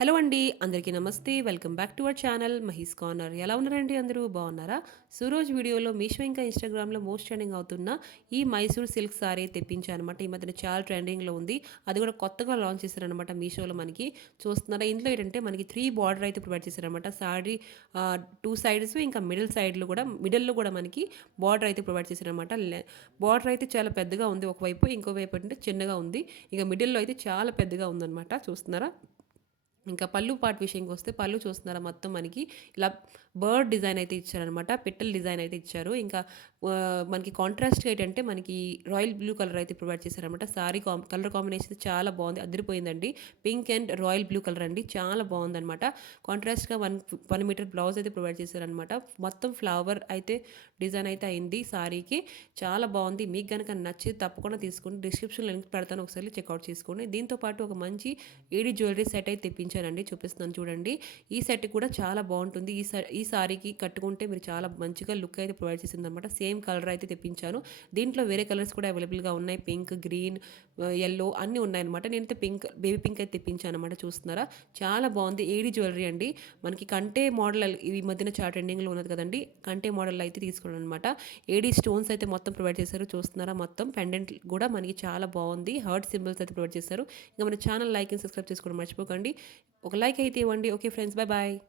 Hello అండి. అందరికీ నమస్తే. Welcome back to our channel Mahi's corner. ఎలా ఉన్నారండి అందరూ? బాగున్నారా? సో, రోజు వీడియోలో మీషో ఇంకా ఇన్‌స్టాగ్రామ్‌లో మోస్ట్ ట్రెండింగ్ అవుతున్న ఈ మైసూర్ సిల్క్ సారీ తెప్పించానన్నమాట. ఈ మధ్యన చాలా ట్రెండింగ్‌లో ఉంది. అది కూడా కొత్తగా లాంచ్ చేశారన్నమాట మీషోలో మనకి. చూస్తున్నారా? ఇందులో ఏంటంటే మనకి 3 బార్డర్ అయితే ప్రొవైడ్ చేశారన్నమాట. సారీ 2 సైడ్స్ ఇంకా మిడిల్‌లో కూడా మనకి బార్డర్ అయితే ప్రొవైడ్ చేశారన్నమాట. బార్డర్ అయితే చాలా పెద్దగా ఉంది ఒకవైపు. ఇంకోవైపు అంటే చిన్నగా ఉంది. ఇక మిడిల్‌లో అయితే చాలా పెద్దగా ఉందన్నమాట. చూస్తున్నారా? ఇంకా పళ్ళు పార్ట్ విషయంకొస్తే పళ్ళు చూస్తున్నారా మొత్తం మనకి ఇలా బర్డ్ డిజైన్ అయితే ఇచ్చారనమాట. పిట్టల డిజైన్ అయితే ఇచ్చారు. ఇంకా మనకి కాంట్రాస్ట్‌గా ఏంటంటే మనకి రాయల్ బ్లూ కలర్ అయితే ప్రొవైడ్ చేశారనమాట. సారీ కలర్ కాంబినేషన్ చాలా బాగుంది. అదిరిపోయిందండి. Pink and royal blue colour అండి. చాలా బాగుందనమాట. కాంట్రాస్ట్‌గా 1 మీటర్ బ్లౌజ్ అయితే ప్రొవైడ్ చేశారనమాట. మొత్తం ఫ్లవర్ అయితే డిజైన్ అయితే అయింది సారీకి. చాలా బాగుంది. మీకు గనక నచ్చితే తప్పకుండా తీసుకోండి. డిస్క్రిప్షన్‌లో లింక్ పెడతాను. ఒకసారి చెక్‌ఔట్ చేసుకోండి. దీంతో పాటు ఒక మంచి ఏడీ జ్యువెలరీ సెట్ అయితే తెప్పించానండి. చూపిస్తున్నాను చూడండి. ఈ సెట్ కూడా చాలా బాగుంటుంది. ఈ సారీకి కట్టుకుంటే మీరు చాలా మంచిగా లుక్ అయితే ప్రొవైడ్ చేసిందనమాట. సేమ్ కలర్ అయితే తెప్పించాను. దీంట్లో వేరే కలర్స్ కూడా అవైలబుల్‌గా ఉన్నాయి. పింక్, గ్రీన్, యెల్లో అన్నీ ఉన్నాయన్నమాట. నేనైతే బేబీ పింక్ అయితే తెప్పించాను అనమాట. చూస్తున్నారా? చాలా బాగుంది. ఏడీ జ్యువెలరీ అండి. మనకి కంటే మోడల్ ఈ మధ్యన చాలా ట్రెండింగ్‌లో ఉన్నది కదండీ! కంటే మోడల్ అయితే తీసుకున్నాను అనమాట. ఏడీ స్టోన్స్ అయితే మొత్తం ప్రొవైడ్ చేశారు. చూస్తున్నారా? మొత్తం పెండెంట్ కూడా మనకి చాలా బాగుంది. హార్ట్ సింబల్స్ అయితే ప్రొవైడ్ చేశారు. ఇంకా మన ఛానల్ లైక్ అండ్ సబ్స్క్రైబ్ చేసుకోవడం మర్చిపోకండి. ఒక లైక్ అయితే ఇవ్వండి. Okay friends. Bye bye.